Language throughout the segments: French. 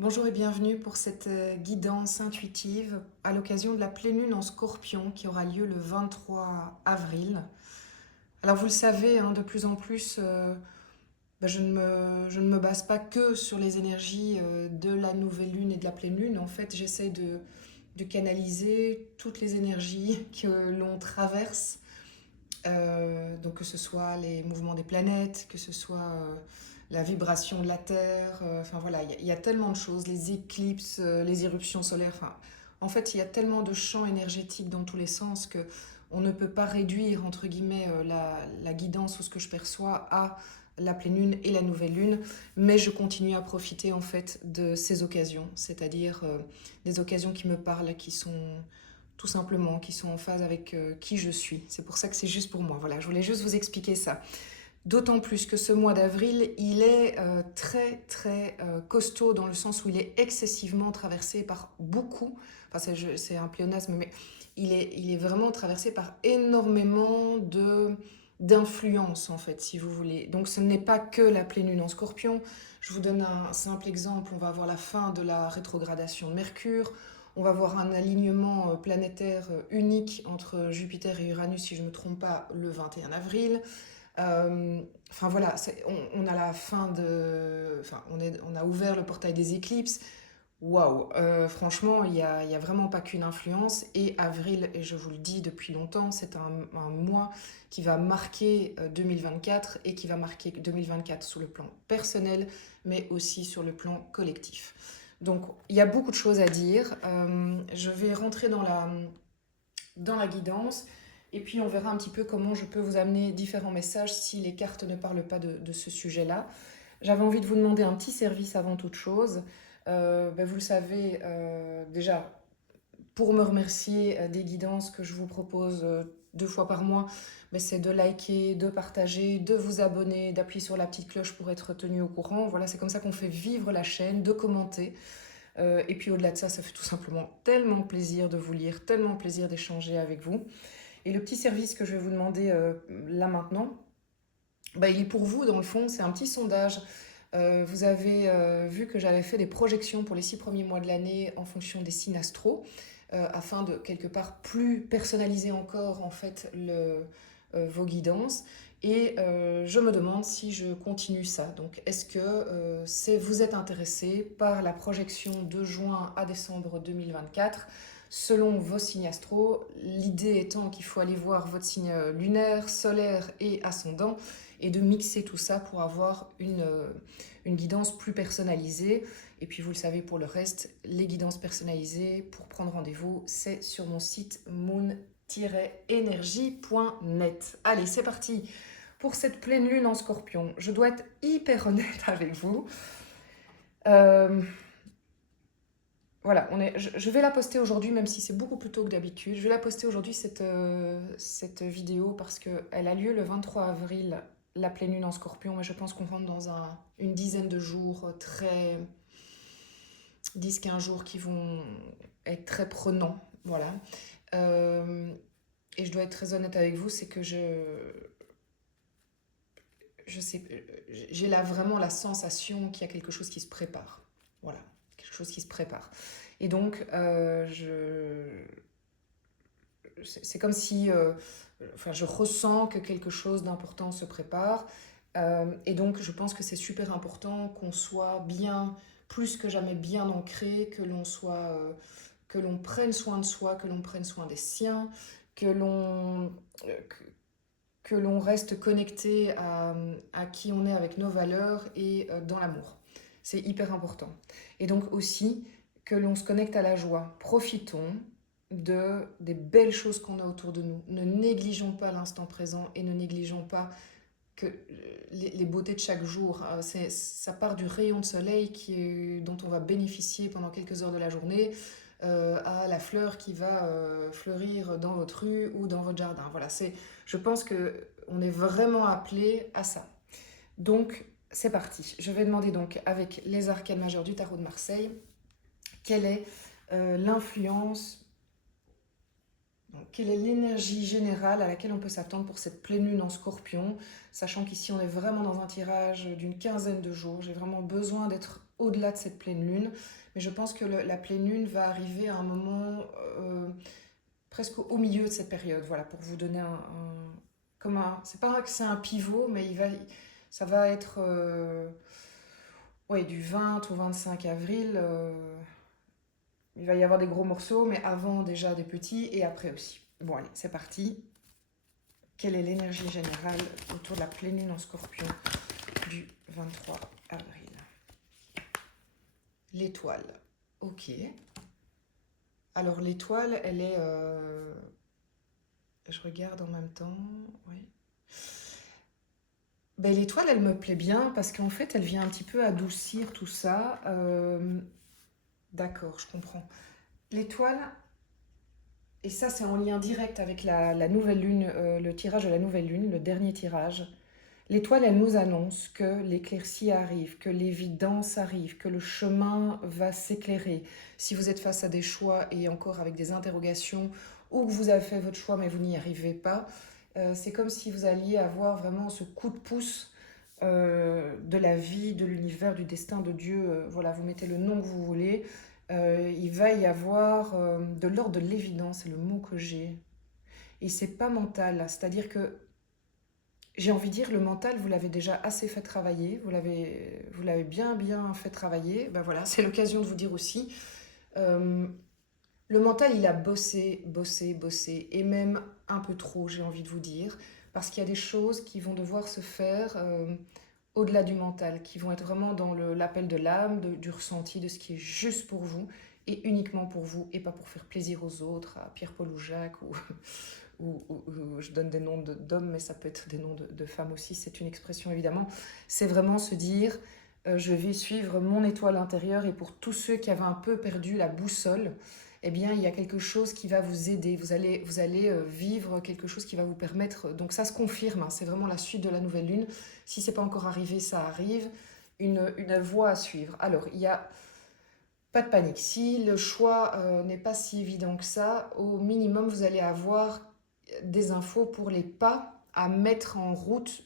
Bonjour et bienvenue pour cette guidance intuitive à l'occasion de la pleine lune en Scorpion qui aura lieu le 23 avril. Alors vous le savez, hein, de plus en plus, je ne me base pas que sur les énergies de la nouvelle lune et de la pleine lune. En fait, j'essaie de canaliser toutes les énergies que l'on traverse. Donc que ce soit les mouvements des planètes, que ce soit la vibration de la Terre, enfin voilà, il y a tellement de choses, les éclipses, les éruptions solaires, enfin, en fait, il y a tellement de champs énergétiques dans tous les sens que on ne peut pas réduire, entre guillemets, la guidance ou ce que je perçois à la pleine lune et la nouvelle lune, mais je continue à profiter en fait de ces occasions, c'est-à-dire des occasions qui me parlent, qui sont tout simplement, qui sont en phase avec qui je suis. C'est pour ça que c'est juste pour moi. Voilà, je voulais juste vous expliquer ça. D'autant plus que ce mois d'avril, il est très costaud dans le sens où il est excessivement traversé par beaucoup, enfin c'est un pléonasme, mais il est vraiment traversé par énormément d'influence en fait, si vous voulez. Donc ce n'est pas que la pleine lune en Scorpion. Je vous donne un simple exemple. On va avoir la fin de la rétrogradation de Mercure. On va avoir un alignement planétaire unique entre Jupiter et Uranus, si je ne me trompe pas, le 21 avril. Enfin voilà, on a la fin de... Enfin, on a ouvert le portail des éclipses. Waouh, franchement, il y a vraiment pas qu'une influence. Et avril, et je vous le dis depuis longtemps, c'est un mois qui va marquer 2024 et qui va marquer 2024 sur le plan personnel, mais aussi sur le plan collectif. Donc, il y a beaucoup de choses à dire. Je vais rentrer dans la guidance et puis on verra un petit peu comment je peux vous amener différents messages si les cartes ne parlent pas de ce sujet-là. J'avais envie de vous demander un petit service avant toute chose. Vous le savez déjà, pour me remercier des guidances que je vous propose 2 fois par mois, c'est de liker, de partager, de vous abonner, d'appuyer sur la petite cloche pour être tenu au courant. Voilà, c'est comme ça qu'on fait vivre la chaîne, de commenter. Et puis au-delà de ça, ça fait tout simplement tellement plaisir de vous lire, tellement plaisir d'échanger avec vous. Et le petit service que je vais vous demander là maintenant, il est pour vous dans le fond, c'est un petit sondage. Vous avez vu que j'avais fait des projections pour les 6 premiers mois de l'année en fonction des signes astro, afin de quelque part plus personnaliser encore en fait vos guidances. Et je me demande si je continue ça. Donc, est-ce que vous êtes intéressé par la projection de juin à décembre 2024 selon vos signes astro? L'idée étant qu'il faut aller voir votre signe lunaire, solaire et ascendant et de mixer tout ça pour avoir une guidance plus personnalisée. Et puis vous le savez pour le reste, les guidances personnalisées pour prendre rendez-vous, c'est sur mon site moon-energie.net. Allez, c'est parti pour cette pleine lune en Scorpion. Je dois être hyper honnête avec vous. Voilà, je vais la poster aujourd'hui, même si c'est beaucoup plus tôt que d'habitude. Je vais la poster aujourd'hui, cette vidéo, parce qu'elle a lieu le 23 avril, la pleine lune en Scorpion, mais je pense qu'on rentre dans une dizaine de jours, 10-15 jours qui vont être très prenants. Voilà. Et je dois être très honnête avec vous, c'est que je sais, j'ai là vraiment la sensation qu'il y a quelque chose qui se prépare. Voilà, quelque chose qui se prépare. Et donc, c'est comme si, enfin, je ressens que quelque chose d'important se prépare. Et donc, je pense que c'est super important qu'on soit bien, plus que jamais bien ancré, que l'on prenne soin de soi, que l'on prenne soin des siens, que l'on, euh, que, que l'on reste connecté à qui on est avec nos valeurs et dans l'amour. C'est hyper important. Et donc aussi que l'on se connecte à la joie. Profitons des belles choses qu'on a autour de nous. Ne négligeons pas l'instant présent et ne négligeons pas que les beautés de chaque jour. Ça part du rayon de soleil dont on va bénéficier pendant quelques heures de la journée à la fleur qui va fleurir dans votre rue ou dans votre jardin. Voilà, je pense qu'on est vraiment appelé à ça. Donc, c'est parti. Je vais demander donc avec les arcanes majeures du tarot de Marseille, quelle est l'influence, donc, quelle est l'énergie générale à laquelle on peut s'attendre pour cette pleine lune en Scorpion, sachant qu'ici on est vraiment dans un tirage d'une quinzaine de jours. J'ai vraiment besoin d'être au-delà de cette pleine lune. Mais je pense que la pleine lune va arriver à un moment presque au milieu de cette période. Voilà, pour vous donner c'est pas que c'est un pivot, mais ça va être ouais, du 20 au 25 avril. Il va y avoir des gros morceaux, mais avant déjà des petits et après aussi. Bon, allez, c'est parti. Quelle est l'énergie générale autour de la pleine lune en Scorpion du 23 avril? L'étoile. Ok. Alors l'étoile, elle est... je regarde en même temps. Oui. Ben, l'étoile, elle me plaît bien parce qu'en fait, elle vient un petit peu adoucir tout ça. D'accord, je comprends. L'étoile, et ça c'est en lien direct avec la nouvelle lune, le tirage de la nouvelle lune, le dernier tirage. L'étoile, elle nous annonce que l'éclaircie arrive, que l'évidence arrive, que le chemin va s'éclairer. Si vous êtes face à des choix et encore avec des interrogations, ou que vous avez fait votre choix mais vous n'y arrivez pas, c'est comme si vous alliez avoir vraiment ce coup de pouce de la vie, de l'univers, du destin de Dieu. Voilà, vous mettez le nom que vous voulez. Il va y avoir de l'ordre de l'évidence, c'est le mot que j'ai. Et c'est pas mental, c'est-à-dire que j'ai envie de dire, le mental, vous l'avez déjà assez fait travailler, vous l'avez bien, bien fait travailler. Ben voilà, c'est l'occasion de vous dire aussi, euh, le mental, il a bossé, bossé, bossé, et même un peu trop, j'ai envie de vous dire, parce qu'il y a des choses qui vont devoir se faire au-delà du mental, qui vont être vraiment dans l'appel de l'âme, du ressenti, de ce qui est juste pour vous, et uniquement pour vous, et pas pour faire plaisir aux autres, à Pierre-Paul ou Jacques, ou je donne des noms d'hommes, mais ça peut être des noms de femmes aussi, c'est une expression évidemment. C'est vraiment se dire, je vais suivre mon étoile intérieure, et pour tous ceux qui avaient un peu perdu la boussole, eh bien, il y a quelque chose qui va vous aider. Vous allez vivre quelque chose qui va vous permettre. Donc, ça se confirme, hein, c'est vraiment la suite de la nouvelle lune. Si c'est pas encore arrivé, ça arrive. Une voie à suivre. Alors, il y a pas de panique. Si le choix n'est pas si évident que ça, au minimum, vous allez avoir des infos pour les pas à mettre en route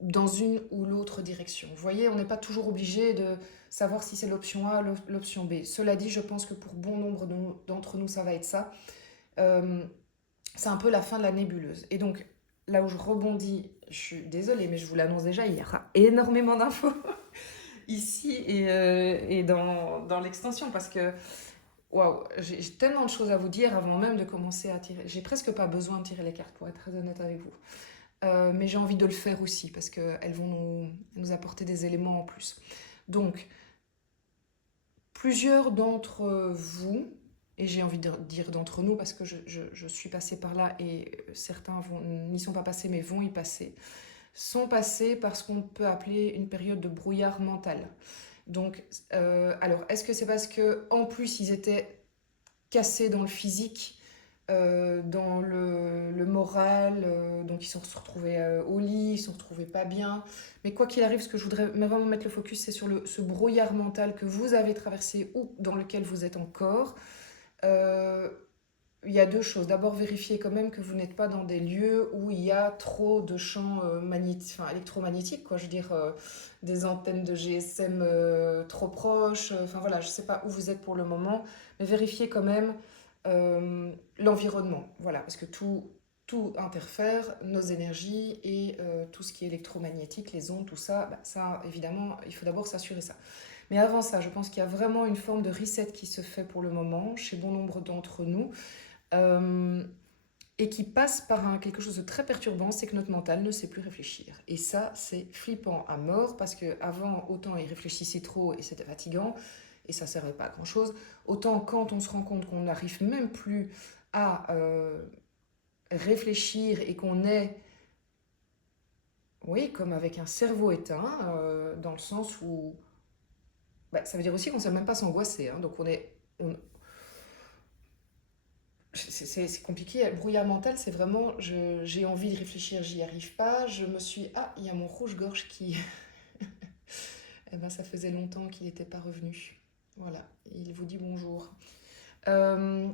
dans une ou l'autre direction. Vous voyez, on n'est pas toujours obligé de savoir si c'est l'option A ou l'option B. Cela dit, je pense que pour bon nombre d'entre nous, ça va être ça. Euh, c'est un peu la fin de la nébuleuse. Et donc, là où je rebondis, je suis désolée, mais je vous l'annonce déjà, il y aura énormément d'infos ici et dans l'extension, parce que waouh, j'ai tellement de choses à vous dire avant même de commencer à tirer. J'ai presque pas besoin de tirer les cartes, pour être très honnête avec vous. Mais j'ai envie de le faire aussi parce qu'elles vont nous apporter des éléments en plus. Donc, plusieurs d'entre vous, et j'ai envie de dire d'entre nous parce que je suis passée par là et certains n'y sont pas passés mais vont y passer, sont passés par ce qu'on peut appeler une période de brouillard mental. Donc, alors, est-ce que c'est parce que en plus ils étaient cassés dans le physique, dans le moral, donc ils se sont retrouvés au lit, ils se sont retrouvés pas bien. Mais quoi qu'il arrive, ce que je voudrais vraiment mettre le focus, c'est sur ce brouillard mental que vous avez traversé ou dans lequel vous êtes encore. Euh, il y a deux choses. D'abord, vérifiez quand même que vous n'êtes pas dans des lieux où il y a trop de champs électromagnétiques, quoi. Je veux dire, des antennes de GSM trop proches. Enfin voilà, je ne sais pas où vous êtes pour le moment, mais vérifiez quand même l'environnement. Voilà, parce que tout interfère, nos énergies et tout ce qui est électromagnétique, les ondes, tout ça, bah, ça, évidemment, il faut d'abord s'assurer ça. Mais avant ça, je pense qu'il y a vraiment une forme de reset qui se fait pour le moment chez bon nombre d'entre nous. Euh, et qui passe par quelque chose de très perturbant, c'est que notre mental ne sait plus réfléchir. Et ça, c'est flippant à mort, parce qu'avant, autant il réfléchissait trop et c'était fatigant, et ça ne servait pas à grand-chose, autant quand on se rend compte qu'on n'arrive même plus à réfléchir et qu'on est, oui, comme avec un cerveau éteint, dans le sens où, bah, ça veut dire aussi qu'on ne sait même pas s'angoisser, hein, donc c'est compliqué. Brouillard mental, c'est vraiment, j'ai envie de réfléchir, j'y arrive pas. Ah, il y a mon rouge-gorge qui, eh ben, ça faisait longtemps qu'il n'était pas revenu. Voilà, il vous dit bonjour. Euh,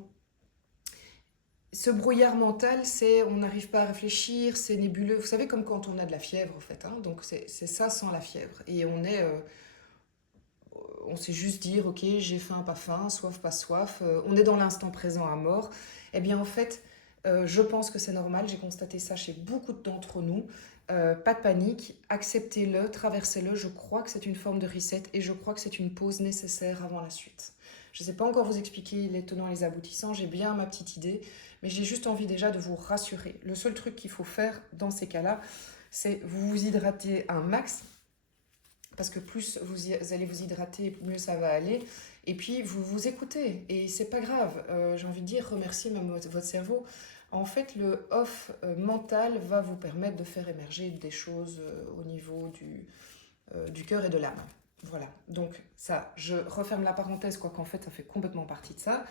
Ce brouillard mental, on n'arrive pas à réfléchir, c'est nébuleux. Vous savez, comme quand on a de la fièvre, en fait, hein. Donc c'est ça sans la fièvre. Et on est on sait juste dire, ok, j'ai faim, pas faim, soif, pas soif, on est dans l'instant présent à mort. Eh bien, en fait, je pense que c'est normal, j'ai constaté ça chez beaucoup d'entre nous. Pas de panique, acceptez-le, traversez-le. Je crois que c'est une forme de reset et je crois que c'est une pause nécessaire avant la suite. Je ne sais pas encore vous expliquer les tenants et les aboutissants, j'ai bien ma petite idée, mais j'ai juste envie déjà de vous rassurer. Le seul truc qu'il faut faire dans ces cas-là, c'est vous vous hydratez un max, parce que plus allez vous hydrater, mieux ça va aller. Et puis, vous vous écoutez. Et c'est pas grave. J'ai envie de dire, remerciez même votre cerveau. En fait, le off mental va vous permettre de faire émerger des choses au niveau du cœur et de l'âme. Voilà. Donc, ça, je referme la parenthèse, quoi qu'en fait, ça fait complètement partie de ça.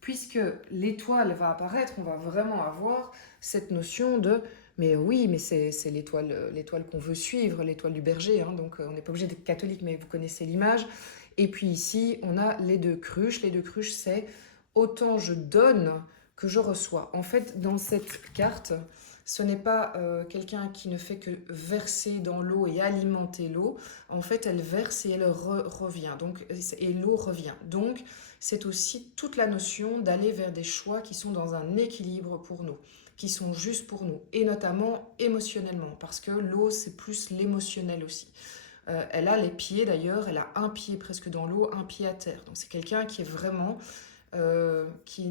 Puisque l'étoile va apparaître, on va vraiment avoir cette notion de mais oui, mais c'est l'étoile qu'on veut suivre, l'étoile du berger, hein, donc on n'est pas obligé d'être catholique, mais vous connaissez l'image. Et puis ici, on a les deux cruches. Les deux cruches, c'est autant je donne que je reçois. En fait, dans cette carte, ce n'est pas quelqu'un qui ne fait que verser dans l'eau et alimenter l'eau. En fait, elle verse et elle revient. Donc, et l'eau revient. Donc, c'est aussi toute la notion d'aller vers des choix qui sont dans un équilibre pour nous, qui sont justes pour nous, et notamment émotionnellement, parce que l'eau, c'est plus l'émotionnel aussi. Elle a les pieds d'ailleurs, elle a un pied presque dans l'eau, un pied à terre. Donc c'est quelqu'un qui est vraiment, qui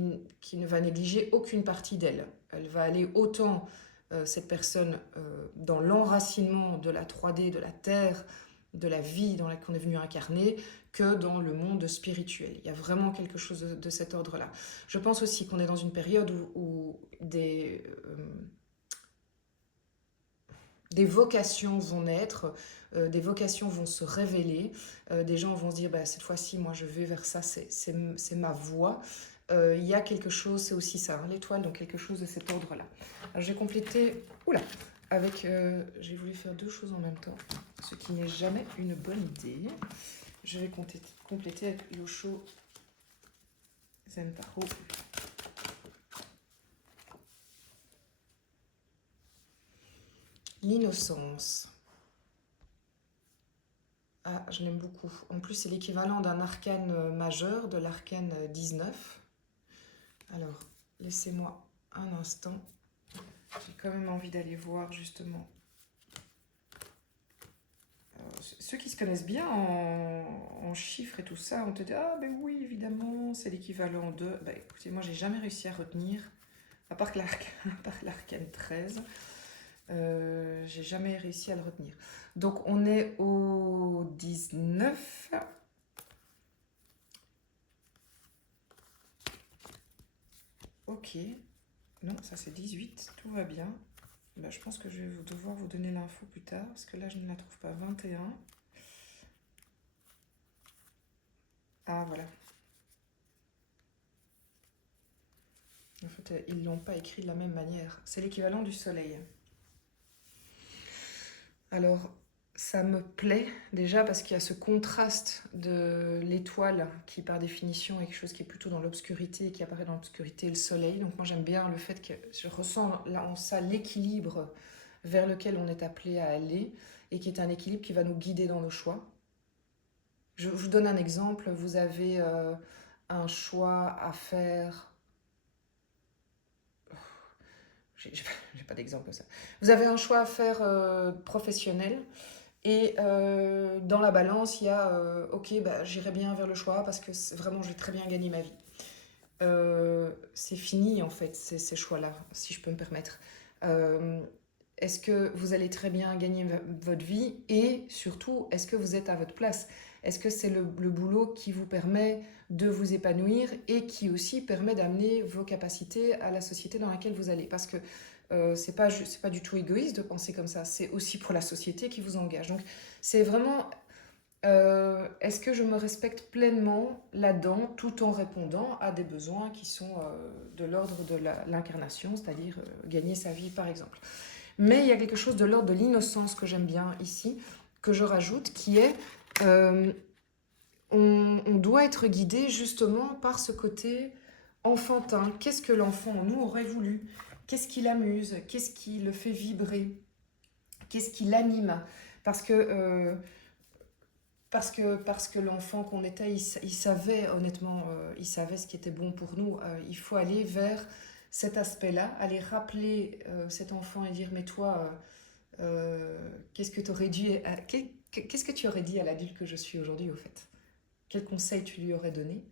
ne va négliger aucune partie d'elle. Elle va aller autant, cette personne, dans l'enracinement de la 3D, de la terre, de la vie dans laquelle on est venu incarner, que dans le monde spirituel. Il y a vraiment quelque chose de cet ordre-là. Je pense aussi qu'on est dans une période où des vocations vont naître, des vocations vont se révéler, des gens vont se dire bah, cette fois-ci, moi je vais vers ça, c'est ma voie. Il y a quelque chose, c'est aussi ça, hein, l'étoile, donc quelque chose de cet ordre-là. Alors j'ai complété, oula, avec, j'ai voulu faire deux choses en même temps, ce qui n'est jamais une bonne idée. Je vais compléter avec Yosho Zentaro. L'innocence. Ah, je l'aime beaucoup. En plus, c'est l'équivalent d'un arcane majeur, de l'arcane 19. Alors, laissez-moi un instant. J'ai quand même envie d'aller voir justement. Ceux qui se connaissent bien en chiffres et tout ça, on te dit ah ben oui, évidemment, c'est l'équivalent de... Bah écoutez, moi j'ai jamais réussi à retenir, à part l'arcane 13. J'ai jamais réussi à le retenir. Donc on est au 19. Ok. Non, ça c'est 18. Tout va bien. Bah, je pense que je vais devoir vous donner l'info plus tard, parce que là je ne la trouve pas. 21. Ah voilà. En fait, ils ne l'ont pas écrit de la même manière. C'est l'équivalent du soleil. Alors, ça me plaît déjà parce qu'il y a ce contraste de l'étoile qui, par définition, est quelque chose qui est plutôt dans l'obscurité et qui apparaît dans l'obscurité, le soleil. Donc moi, j'aime bien le fait que je ressens là en ça l'équilibre vers lequel on est appelé à aller et qui est un équilibre qui va nous guider dans nos choix. Je vous donne un exemple. Vous avez un choix à faire. J'ai pas d'exemple comme ça. Vous avez un choix à faire professionnel. Et dans la balance, il y a ok, bah, j'irai bien vers le choix parce que vraiment, je vais très bien gagner ma vie. C'est fini en fait, ces choix-là, si je peux me permettre. Est-ce que vous allez très bien gagner votre vie et surtout, est-ce que vous êtes à votre place? Est-ce que c'est le boulot qui vous permet de vous épanouir et qui aussi permet d'amener vos capacités à la société dans laquelle vous allez? Parce que c'est pas du tout égoïste de penser comme ça, c'est aussi pour la société qui vous engage. Donc c'est vraiment, est-ce que je me respecte pleinement là-dedans tout en répondant à des besoins qui sont de l'ordre de l'incarnation, c'est-à-dire gagner sa vie par exemple. Mais il y a quelque chose de l'ordre de l'innocence que j'aime bien ici, que je rajoute, qui est on doit être guidé justement par ce côté enfantin. Qu'est-ce que l'enfant en nous aurait voulu? Qu'est-ce qui l'amuse? Qu'est-ce qui le fait vibrer? Qu'est-ce qui l'anime? Parce que Parce que l'enfant qu'on était, il savait honnêtement, il savait ce qui était bon pour nous. Il faut aller vers cet aspect-là, aller rappeler cet enfant et dire, mais toi, qu'est-ce que qu'est-ce que tu aurais dit à l'adulte que je suis aujourd'hui au fait? Quel conseil tu lui aurais donné?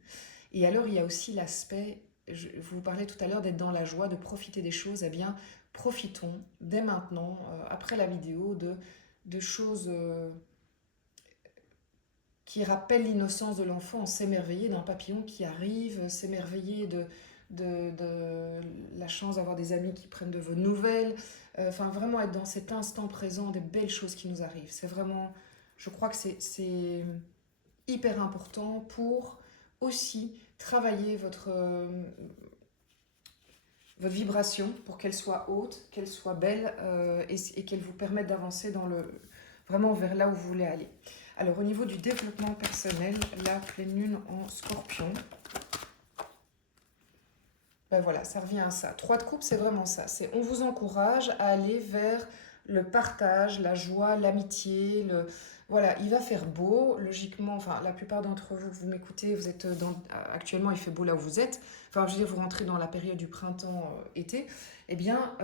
Et alors, il y a aussi l'aspect, vous parlez tout à l'heure d'être dans la joie, de profiter des choses. Eh bien, profitons dès maintenant, après la vidéo, de choses qui rappellent l'innocence de l'enfant, s'émerveiller d'un papillon qui arrive, s'émerveiller de la chance d'avoir des amis qui prennent de vos nouvelles. Enfin, vraiment être dans cet instant présent des belles choses qui nous arrivent. C'est vraiment, je crois que c'est hyper important pour aussi travailler votre vibration pour qu'elle soit haute, qu'elle soit belle et qu'elle vous permette d'avancer vraiment vers là où vous voulez aller. Alors au niveau du développement personnel, la pleine lune en Scorpion, ben voilà, ça revient à ça. 3 de coupe, c'est vraiment ça. On vous encourage à aller vers le partage, la joie, l'amitié. Voilà, il va faire beau, logiquement. Enfin, la plupart d'entre vous, vous m'écoutez, vous êtes actuellement, il fait beau là où vous êtes. Enfin, je veux dire, vous rentrez dans la période du printemps-été. Eh bien,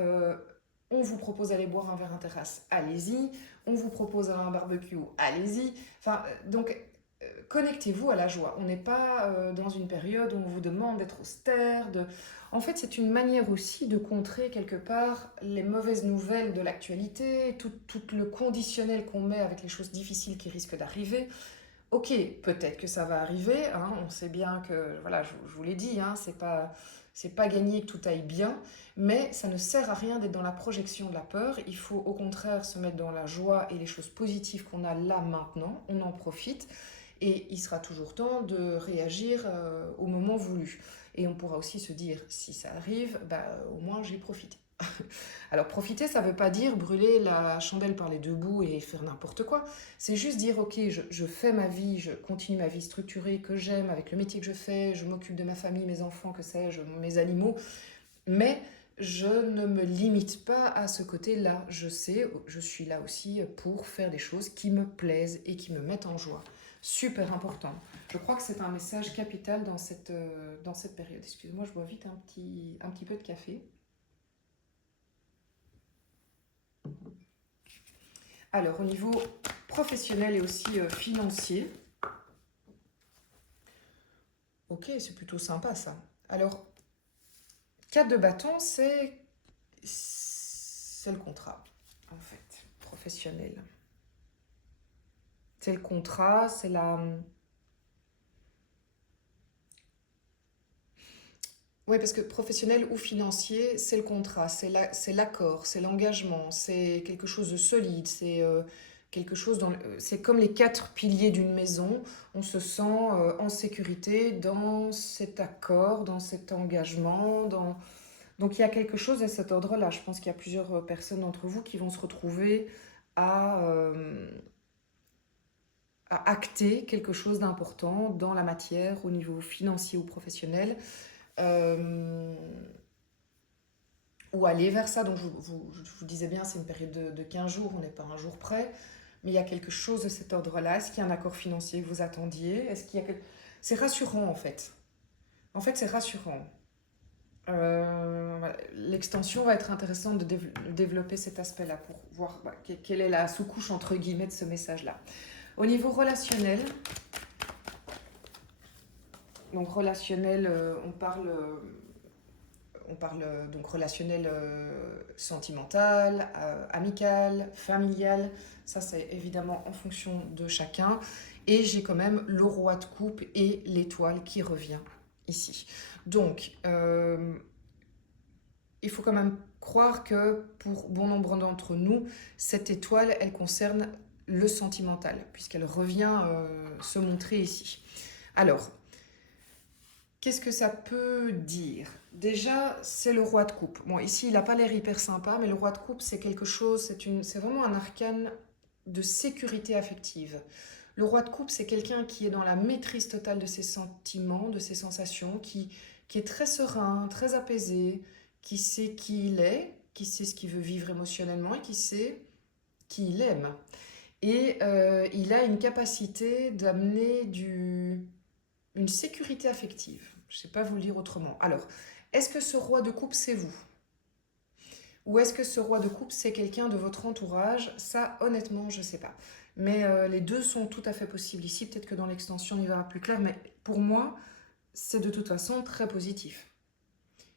on vous propose d'aller boire un verre en terrasse. Allez-y. On vous propose un barbecue. Allez-y. Enfin, donc, connectez-vous à la joie. On n'est pas dans une période où on vous demande d'être austère. En fait, c'est une manière aussi de contrer quelque part les mauvaises nouvelles de l'actualité, tout le conditionnel qu'on met avec les choses difficiles qui risquent d'arriver. Ok, peut-être que ça va arriver, hein, on sait bien que, voilà, je vous l'ai dit, hein, c'est pas gagné que tout aille bien, mais ça ne sert à rien d'être dans la projection de la peur, il faut au contraire se mettre dans la joie et les choses positives qu'on a là maintenant, on en profite, et il sera toujours temps de réagir au moment voulu. Et on pourra aussi se dire, si ça arrive, bah, au moins j'ai profité. Alors profiter, ça ne veut pas dire brûler la chandelle par les deux bouts et faire n'importe quoi. C'est juste dire, ok, je fais ma vie, je continue ma vie structurée que j'aime avec le métier que je fais, je m'occupe de ma famille, mes enfants, que sais-je, mes animaux, mais je ne me limite pas à ce côté-là. Je sais, je suis là aussi pour faire des choses qui me plaisent et qui me mettent en joie. Super important. Je crois que c'est un message capital dans cette période. Excusez-moi, je bois vite un petit peu de café. Alors, au niveau professionnel et aussi financier, ok, c'est plutôt sympa ça. Alors, 4 de bâton, c'est le contrat, en fait, professionnel. C'est le contrat, c'est la... Oui, parce que professionnel ou financier, c'est le contrat, c'est l'accord, c'est l'engagement, c'est quelque chose de solide, c'est quelque chose c'est comme les 4 piliers d'une maison. On se sent en sécurité dans cet accord, dans cet engagement, donc il y a quelque chose de cet ordre-là. Je pense qu'il y a plusieurs personnes d'entre vous qui vont se retrouver à, euh, à acter quelque chose d'important dans la matière au niveau financier ou professionnel. Euh, ou aller vers ça. Donc je vous disais bien, c'est une période de 15 jours, on n'est pas un jour près, mais il y a quelque chose de cet ordre-là. Est-ce qu'il y a un accord financier que vous attendiez? Est-ce qu'il y a C'est rassurant en fait. En fait, c'est rassurant. Voilà. L'extension va être intéressante de développer cet aspect-là pour voir quelle est la sous-couche entre guillemets de ce message-là. Au niveau relationnel, donc relationnel, on parle donc relationnel sentimental, amical, familial. Ça, c'est évidemment en fonction de chacun. Et j'ai quand même le roi de coupe et l'étoile qui revient ici. Donc, il faut quand même croire que pour bon nombre d'entre nous, cette étoile, elle concerne le sentimental, puisqu'elle revient se montrer ici. Alors, qu'est-ce que ça peut dire? Déjà, c'est le roi de coupe. Bon, ici, il n'a pas l'air hyper sympa, mais le roi de coupe, c'est quelque chose, c'est vraiment un arcane de sécurité affective. Le roi de coupe, c'est quelqu'un qui est dans la maîtrise totale de ses sentiments, de ses sensations, qui est très serein, très apaisé, qui sait qui il est, qui sait ce qu'il veut vivre émotionnellement et qui sait qui il aime. Et il a une capacité d'amener une sécurité affective. Je ne sais pas vous le dire autrement. Alors, est-ce que ce roi de coupe, c'est vous? Ou est-ce que ce roi de coupe, c'est quelqu'un de votre entourage? Ça, honnêtement, je ne sais pas. Mais les deux sont tout à fait possibles ici. Peut-être que dans l'extension, on y verra plus clair. Mais pour moi, c'est de toute façon très positif.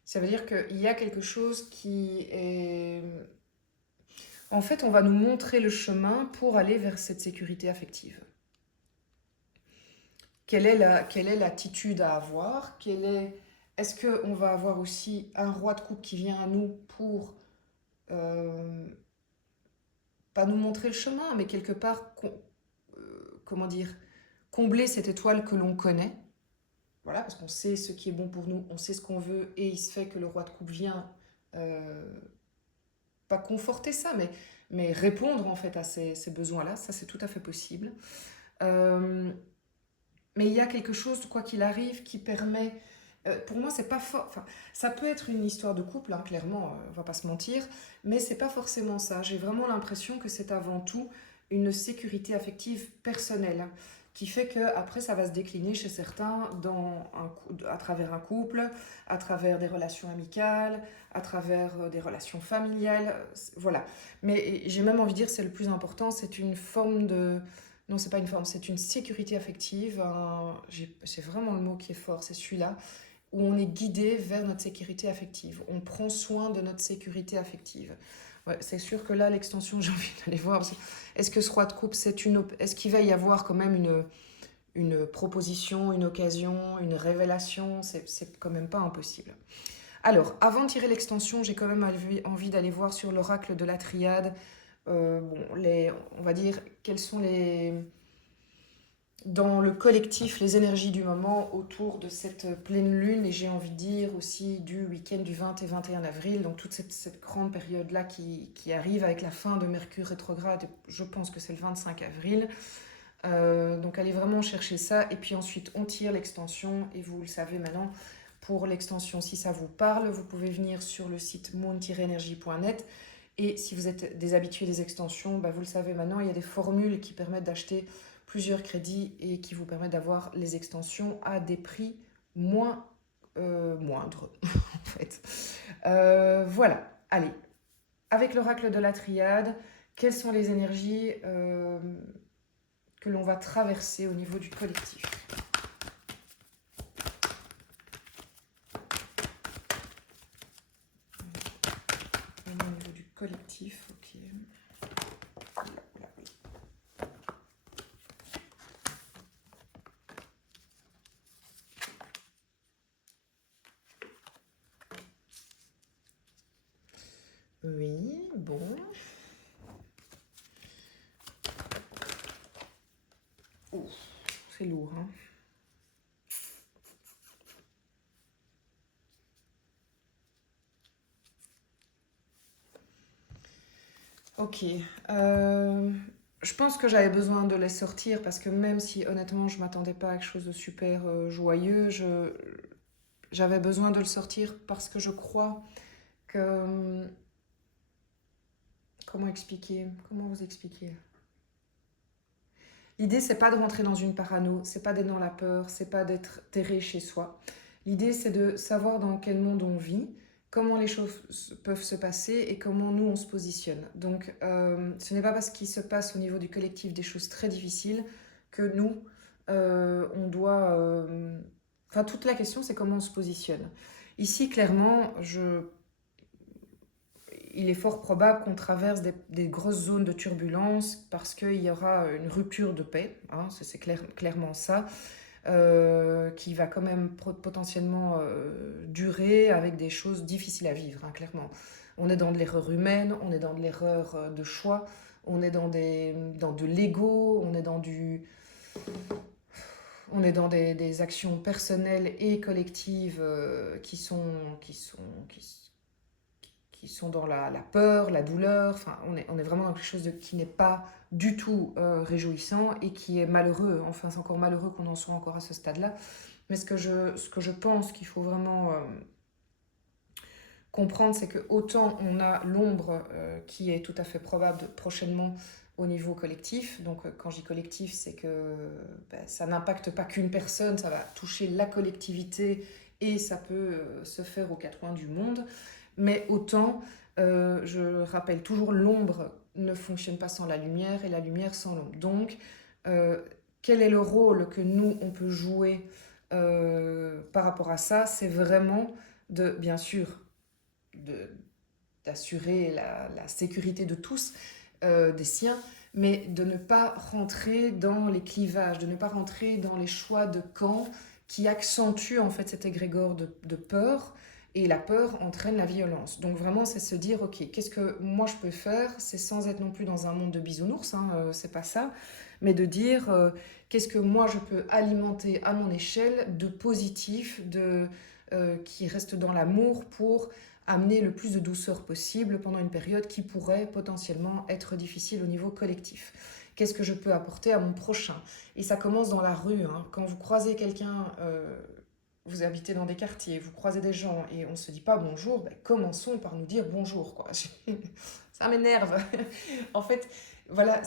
Ça veut dire qu'il y a quelque chose qui est... En fait, on va nous montrer le chemin pour aller vers cette sécurité affective. Quelle est l'attitude à avoir? Est-ce qu'on va avoir aussi un roi de coupe qui vient à nous pour, euh, pas nous montrer le chemin, mais quelque part, comment dire, combler cette étoile que l'on connaît? Voilà, parce qu'on sait ce qui est bon pour nous, on sait ce qu'on veut, et il se fait que le roi de coupe vient, euh, pas conforter ça, mais répondre en fait à ces besoins-là. Ça, c'est tout à fait possible. Euh, mais il y a quelque chose, quoi qu'il arrive, qui permet. Pour moi, c'est pas fort. Enfin, ça peut être une histoire de couple, hein, clairement, on va pas se mentir, mais c'est pas forcément ça. J'ai vraiment l'impression que c'est avant tout une sécurité affective personnelle, qui fait que après ça va se décliner chez certains à travers un couple, à travers des relations amicales, à travers des relations familiales, voilà. Mais j'ai même envie de dire, c'est le plus important, c'est une forme de non, c'est pas une forme, c'est une sécurité affective. C'est vraiment le mot qui est fort, c'est celui-là, où on est guidé vers notre sécurité affective. On prend soin de notre sécurité affective. Ouais, c'est sûr que là, l'extension, j'ai envie d'aller voir. Est-ce que ce roi de coupe, est-ce qu'il va y avoir quand même une proposition, une occasion, une révélation? C'est quand même pas impossible. Alors, avant de tirer l'extension, j'ai quand même envie d'aller voir sur l'oracle de la triade. Bon, on va dire quelles sont dans le collectif les énergies du moment autour de cette pleine lune, et j'ai envie de dire aussi du week-end du 20 et 21 avril, donc toute cette grande période-là qui arrive avec la fin de Mercure rétrograde, je pense que c'est le 25 avril. Donc allez vraiment chercher ça, et puis ensuite on tire l'extension, et vous le savez maintenant, pour l'extension, si ça vous parle, vous pouvez venir sur le site moon-energie.net. Et si vous êtes des habitués des extensions, bah vous le savez maintenant, il y a des formules qui permettent d'acheter plusieurs crédits et qui vous permettent d'avoir les extensions à des prix moindres, en fait. Voilà, allez. Avec l'oracle de la triade, quelles sont les énergies que l'on va traverser au niveau du collectif? Au niveau du collectif, ok. Oui, bon. Ouh, c'est lourd, hein. Ok. Je pense que j'avais besoin de les sortir parce que même si honnêtement je m'attendais pas à quelque chose de super joyeux, j'avais besoin de le sortir parce que je crois que... Comment expliquer? Comment vous expliquer? L'idée, c'est pas de rentrer dans une parano, c'est pas d'être dans la peur, c'est pas d'être terré chez soi. L'idée, c'est de savoir dans quel monde on vit, comment les choses peuvent se passer et comment nous, on se positionne. Donc, ce n'est pas parce qu'il se passe au niveau du collectif des choses très difficiles que nous, on doit... Enfin, toute la question, c'est comment on se positionne. Ici, clairement, il est fort probable qu'on traverse des grosses zones de turbulence parce qu'il y aura une rupture de paix, hein, c'est clairement ça, qui va quand même potentiellement durer avec des choses difficiles à vivre, hein, clairement. On est dans de l'erreur humaine, on est dans de l'erreur de choix, on est dans de l'ego, on est dans des actions personnelles et collectives qui sont dans la peur, la douleur. Enfin, on est vraiment dans quelque chose qui n'est pas du tout réjouissant et qui est malheureux. Enfin, c'est encore malheureux qu'on en soit encore à ce stade-là. Mais ce que je pense qu'il faut vraiment comprendre, c'est que autant on a l'ombre qui est tout à fait probable prochainement au niveau collectif. Donc quand je dis collectif, c'est que ça n'impacte pas qu'une personne, ça va toucher la collectivité et ça peut se faire aux quatre coins du monde. Mais autant, je rappelle toujours, l'ombre ne fonctionne pas sans la lumière et la lumière sans l'ombre. Donc, quel est le rôle que nous, on peut jouer par rapport à ça? C'est vraiment de, bien sûr, d'assurer la sécurité de tous, des siens, mais de ne pas rentrer dans les clivages, de ne pas rentrer dans les choix de camp qui accentuent en fait cet égrégore de peur, et la peur entraîne la violence. Donc vraiment, c'est se dire, ok, qu'est-ce que moi je peux faire? C'est sans être non plus dans un monde de bisounours, hein, c'est pas ça, mais de dire, qu'est-ce que moi je peux alimenter à mon échelle de positif, qui reste dans l'amour pour amener le plus de douceur possible pendant une période qui pourrait potentiellement être difficile au niveau collectif. Qu'est-ce que je peux apporter à mon prochain? Et ça commence dans la rue, hein. Quand vous croisez quelqu'un, vous habitez dans des quartiers, vous croisez des gens et on ne se dit pas bonjour, ben commençons par nous dire bonjour, quoi. Ça m'énerve. En fait, voilà,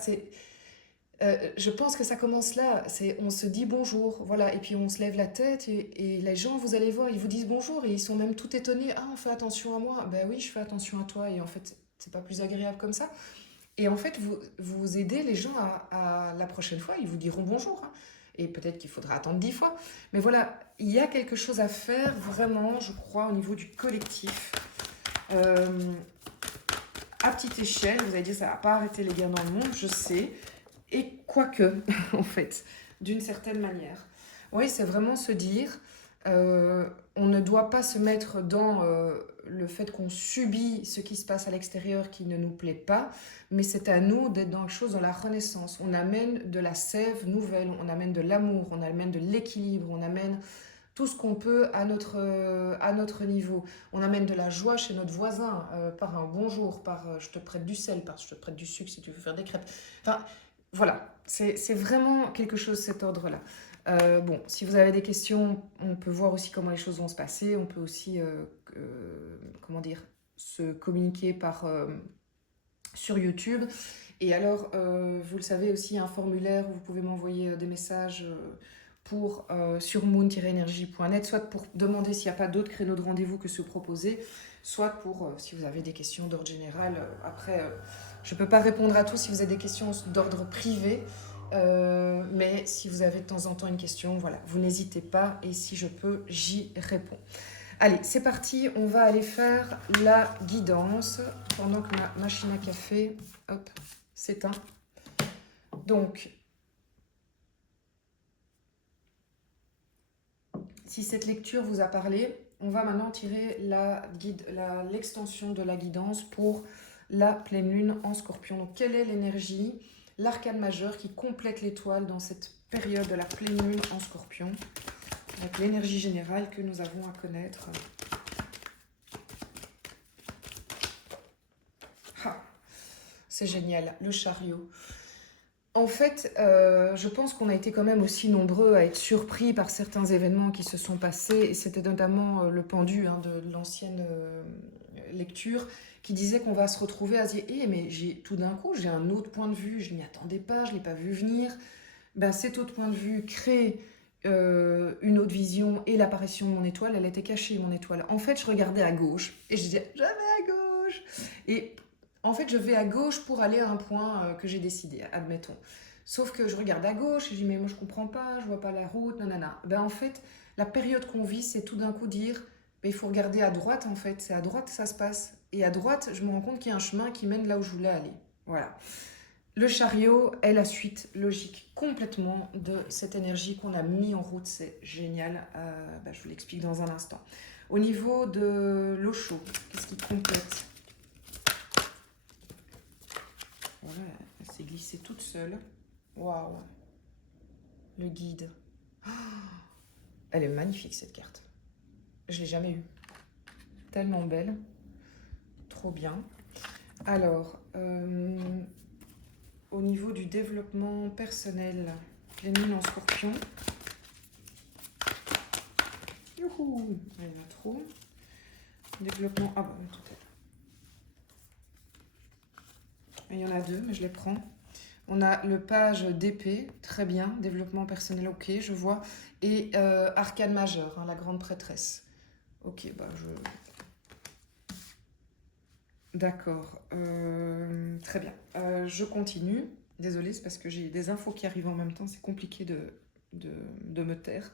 je pense que ça commence là, on se dit bonjour, voilà, et puis on se lève la tête et les gens, vous allez voir, ils vous disent bonjour et ils sont même tout étonnés. Ah, on fait attention à moi. Ben oui, je fais attention à toi et en fait, c'est pas plus agréable comme ça. Et en fait, vous aidez les gens à la prochaine fois, ils vous diront bonjour, hein. Et peut-être qu'il faudra attendre 10 fois. Mais voilà, il y a quelque chose à faire vraiment, je crois, au niveau du collectif. À petite échelle, vous allez dire, ça va pas arrêter les guerres dans le monde, je sais. Et quoique, en fait, d'une certaine manière. Oui, c'est vraiment se dire, on ne doit pas se mettre dans le fait qu'on subit ce qui se passe à l'extérieur qui ne nous plaît pas, mais c'est à nous d'être dans quelque chose, dans la renaissance. On amène de la sève nouvelle, on amène de l'amour, on amène de l'équilibre, on amène tout ce qu'on peut à notre niveau. On amène de la joie chez notre voisin par un bonjour, par je te prête du sel, par je te prête du sucre si tu veux faire des crêpes. Enfin, voilà, c'est vraiment quelque chose de cet ordre-là. Bon, si vous avez des questions, on peut voir aussi comment les choses vont se passer. On peut aussi, comment dire, se communiquer sur YouTube. Et alors, vous le savez aussi, il y a un formulaire où vous pouvez m'envoyer des messages sur moon-energie.net, soit pour demander s'il n'y a pas d'autres créneaux de rendez-vous que se proposer, soit pour, si vous avez des questions d'ordre général. Après, je ne peux pas répondre à tous si vous avez des questions d'ordre privé, mais si vous avez de temps en temps une question, voilà, vous n'hésitez pas, et si je peux, j'y réponds. Allez, c'est parti, on va aller faire la guidance pendant que ma machine à café, hop, s'éteint. Donc, si cette lecture vous a parlé, on va maintenant tirer l'extension de la guidance pour la pleine lune en Scorpion. Donc, quelle est l'énergie, l'arcane majeur qui complète l'étoile dans cette période de la pleine lune en Scorpion, avec l'énergie générale que nous avons à connaître. Ah, c'est génial, le chariot. En fait, je pense qu'on a été quand même aussi nombreux à être surpris par certains événements qui se sont passés, et c'était notamment le pendu de l'ancienne lecture qui disait qu'on va se retrouver à se dire « mais tout d'un coup, j'ai un autre point de vue, je n'y attendais pas, je ne l'ai pas vu venir ». Ben, cet autre point de vue crée une autre vision, et l'apparition de mon étoile, elle était cachée, mon étoile. En fait, je regardais à gauche et je disais « je vais à gauche ». Et en fait, je vais à gauche pour aller à un point que j'ai décidé, admettons. Sauf que je regarde à gauche et je dis « mais moi je comprends pas, je vois pas la route, nanana ». Ben en fait, la période qu'on vit, c'est tout d'un coup dire ben, il faut regarder à droite en fait, c'est à droite que ça se passe. Et à droite, je me rends compte qu'il y a un chemin qui mène là où je voulais aller. Voilà. Le chariot est la suite logique complètement de cette énergie qu'on a mis en route. C'est génial. Je vous l'explique dans un instant. Au niveau de l'eau chaude, qu'est-ce qui complète? Voilà, elle s'est glissée toute seule. Waouh. Le guide. Oh, elle est magnifique cette carte. Je ne l'ai jamais eue. Tellement belle. Trop bien. Alors, au niveau du développement personnel, pleine lune en Scorpion. Youhou, il y en a trop. Développement, tout à l'heure. Il y en a deux, mais je les prends. On a le page d'épée, très bien. Développement personnel, ok, je vois. Et arcane majeur, hein, la grande prêtresse. Ok, bah je... D'accord, très bien. Je continue. Désolée, c'est parce que j'ai des infos qui arrivent en même temps. C'est compliqué de me taire.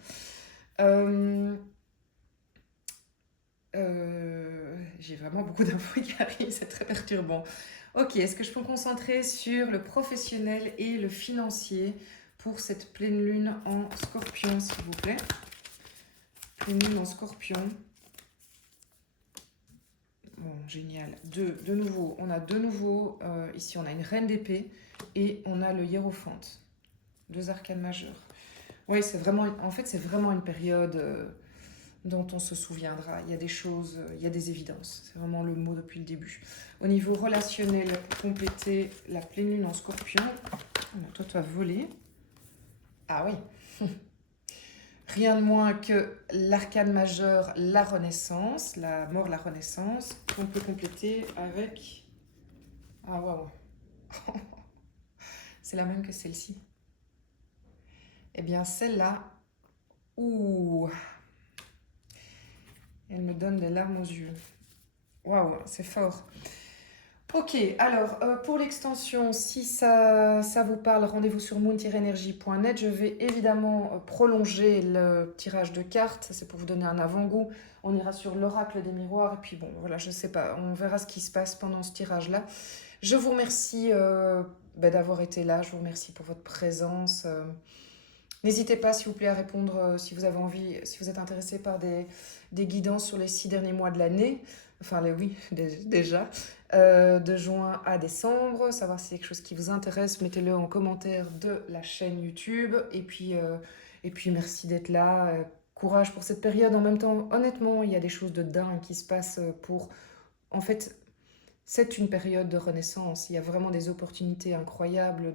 J'ai vraiment beaucoup d'infos qui arrivent, c'est très perturbant. Ok, est-ce que je peux me concentrer sur le professionnel et le financier pour cette pleine lune en scorpion, s'il vous plaît? Pleine lune en scorpion. Bon, génial. De nouveau, on a de nouveau, ici on a une reine d'épée et on a le hiérophante. Deux arcanes majeurs. Oui, c'est vraiment, en fait, c'est vraiment une période dont on se souviendra. Il y a des choses, il y a des évidences. C'est vraiment le mot depuis le début. Au niveau relationnel, pour compléter la pleine lune en scorpion, toi, tu as volé. Ah oui. Rien de moins que l'arcane majeur, la renaissance, la mort, la renaissance, qu'on peut compléter avec... Ah waouh. C'est la même que celle-ci. Eh bien, celle-là, ouh, elle me donne des larmes aux yeux. Waouh, c'est fort. Ok, alors pour l'extension, si ça vous parle, rendez-vous sur moon-energy.net. Je vais évidemment prolonger le tirage de cartes, c'est pour vous donner un avant-goût. On ira sur l'oracle des miroirs et puis bon, voilà, je sais pas, on verra ce qui se passe pendant ce tirage-là. Je vous remercie d'avoir été là, je vous remercie pour votre présence. N'hésitez pas, s'il vous plaît, à répondre si vous avez envie, si vous êtes intéressé par des guidances sur les 6 derniers mois de l'année. Enfin, oui, déjà. De juin à décembre, savoir si c'est quelque chose qui vous intéresse, mettez-le en commentaire de la chaîne YouTube. Et puis merci d'être là. Courage pour cette période. En même temps, honnêtement, il y a des choses de dingue qui se passent pour... En fait, c'est une période de renaissance. Il y a vraiment des opportunités incroyables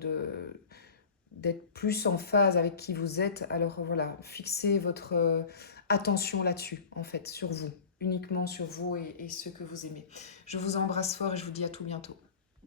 d'être plus en phase avec qui vous êtes. Alors voilà, fixez votre attention là-dessus, en fait, sur vous, uniquement sur vous et ceux que vous aimez. Je vous embrasse fort et je vous dis à tout bientôt.